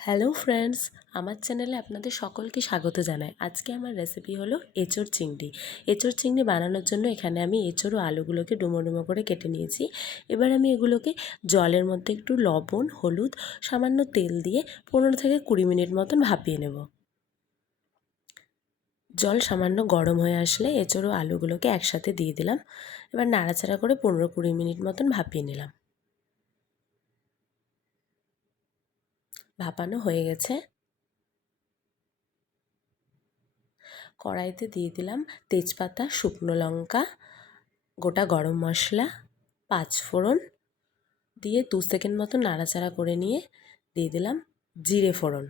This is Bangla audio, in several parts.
হ্যালো ফ্রেন্ডস, আমার চ্যানেলে আপনাদের সকলকে স্বাগত জানাই। আজকে আমার রেসিপি হলো এঁচোড় চিংড়ি। এঁচোড় চিংড়ি বানানোর জন্য এখানে আমি এঁচোড় ও আলুগুলোকে ডুমো ডুমো করে কেটে নিয়েছি। এবার আমি এগুলোকে জলের মধ্যে একটু লবণ, হলুদ, সামান্য তেল দিয়ে 15 থেকে 20 মিনিট মতন ভাপিয়ে নেব। জল সামান্য গরম হয়ে আসলে এঁচোড় ও আলুগুলোকে একসাথে দিয়ে দিলাম। এবার নাড়াচাড়া করে 15-20 মিনিট মতন ভাপিয়ে নিলাম। ভাপানো হয়ে গেছে। কড়াইতে দিয়ে দিলাম তেজপাতা, শুকনো লঙ্কা, গোটা গরম মশলা, 5 ফোড়ন দিয়ে 2 সেকেন্ড মতো নাড়াচাড়া করে নিয়ে দিয়ে দিলাম জিরে ফোড়ন।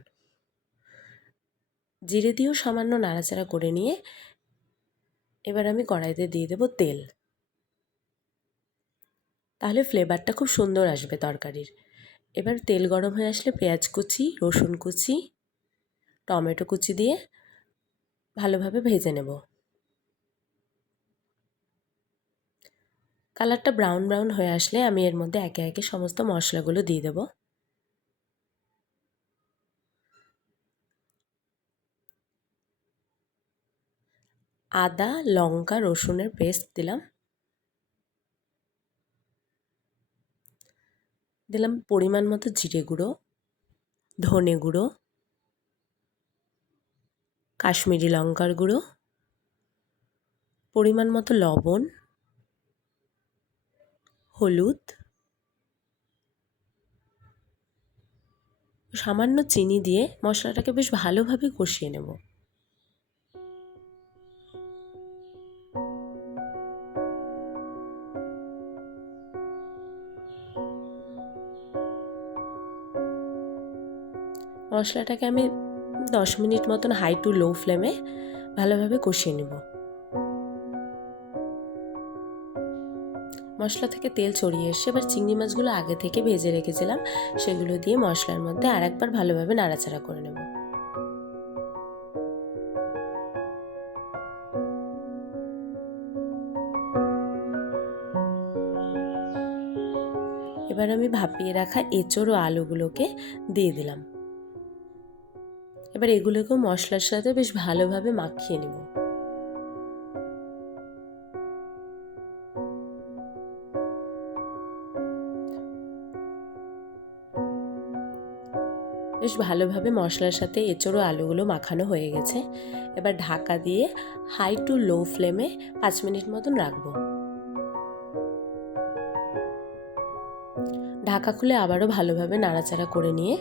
জিরে দিয়েও সামান্য নাড়াচাড়া করে নিয়ে এবার আমি কড়াইতে দিয়ে দেব তেল। তাহলে ফ্লেভারটা খুব সুন্দর আসবে তরকারির। এবার তেল গরম হয়ে আসলে পেঁয়াজ কুচি, রসুন কুচি, টমেটো কুচি দিয়ে ভালোভাবে ভেজে নেব। কালারটা ব্রাউন ব্রাউন হয়ে আসলে আমি এর মধ্যে একে একে সমস্ত মশলাগুলো দিয়ে দেব। আদা, লঙ্কা, রসুনের পেস্ট দিলাম। দিলাম পরিমাণ মতো জিরে গুঁড়ো, ধনে গুঁড়ো, কাশ্মীরি লঙ্কার গুঁড়ো, পরিমাণ মতো লবণ, হলুদ, সামান্য চিনি দিয়ে মশলাটাকে বেশ ভালোভাবে কষিয়ে নেব। মশলাটাকে আমি 10 মিনিট মতন হাই টু লো ফ্লেমে ভালোভাবে কষিয়ে নেব। মশলা থেকে তেল ছড়িয়ে এসে এবার চিংড়ি মাছগুলো আগে থেকে ভেজে রেখেছিলাম সেগুলো দিয়ে মশলার মধ্যে আরেকবার ভালোভাবে নাড়াচাড়া করে নেব। এবার আমি ভাপিয়ে রাখা এঁচোড় ও আলুগুলোকে দিয়ে দিলাম। এবার এগুলোকেও মশলার সাথে বেশ ভালোভাবে মাখিয়ে নেব। বেশ ভালোভাবে মশলার সাথে এঁচোড় ও আলুগুলো মাখানো হয়ে গেছে। এবার ঢাকা দিয়ে হাই টু লো ফ্লেমে 5 মিনিট মতন রাখবো। ঢাকা খুলে আবারও ভালোভাবে নাড়াচাড়া করে নিয়ে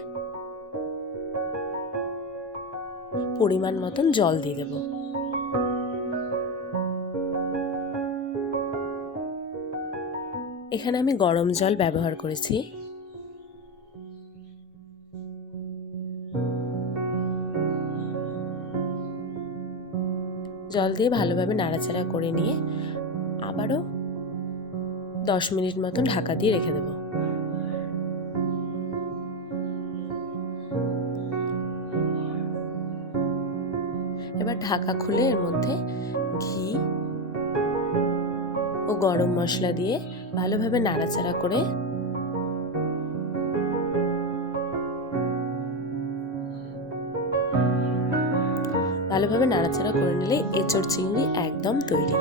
পরিমাণ মতন জল দিয়ে দেব। এখানে আমি গরম জল ব্যবহার করেছি। জল দিয়ে ভালোভাবে নাড়াচাড়া করে নিয়ে আবারও 10 মিনিট মতন ঢাকা দিয়ে রেখে দেব। এবার ঢাকা খুলে এর মধ্যে ঘি ও গরম মশলা দিয়ে ভালোভাবে নাড়াচাড়া করে ভালোভাবে নাড়াচাড়া করে নিলে এঁচোড় চিংড়ি একদম তৈরি।